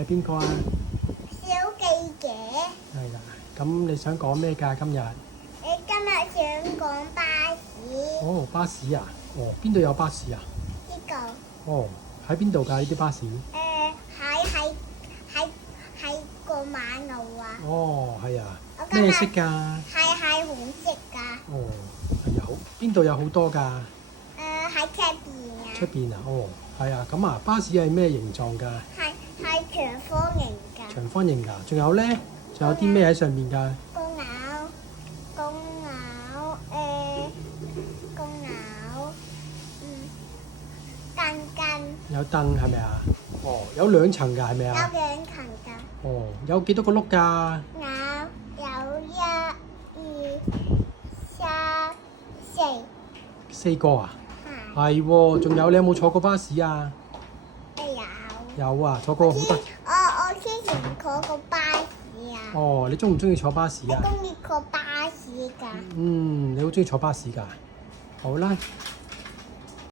係邊個啊？小記者，係啦。咁你想講咩㗎？今日？你今日想講巴士？哦，巴士啊！哦，邊度有巴士啊？呢個哦，喺邊度㗎？呢啲巴士？喺個馬路啊！哦，係啊。我今日咩色㗎？係紅色㗎。哦，有邊度有好多㗎？喺出邊啊！出邊啊？哦，係啊。咁啊，巴士係咩形狀㗎？係長方形㗎。長方形㗎。仲有咧？仲有啲咩喺上面㗎？公牛，凳，有凳係咪啊？哦，有兩層㗎係咪有啊？兩層㗎。哦，有幾多個轆㗎？有一、二、三、四。 4個啊？係係喎，仲有你有冇坐過巴士啊？有。有啊，坐過好多。我之前坐過巴士啊。哦，你中唔中意坐巴士啊？中意坐巴士㗎。你好中意坐巴士㗎？好啦。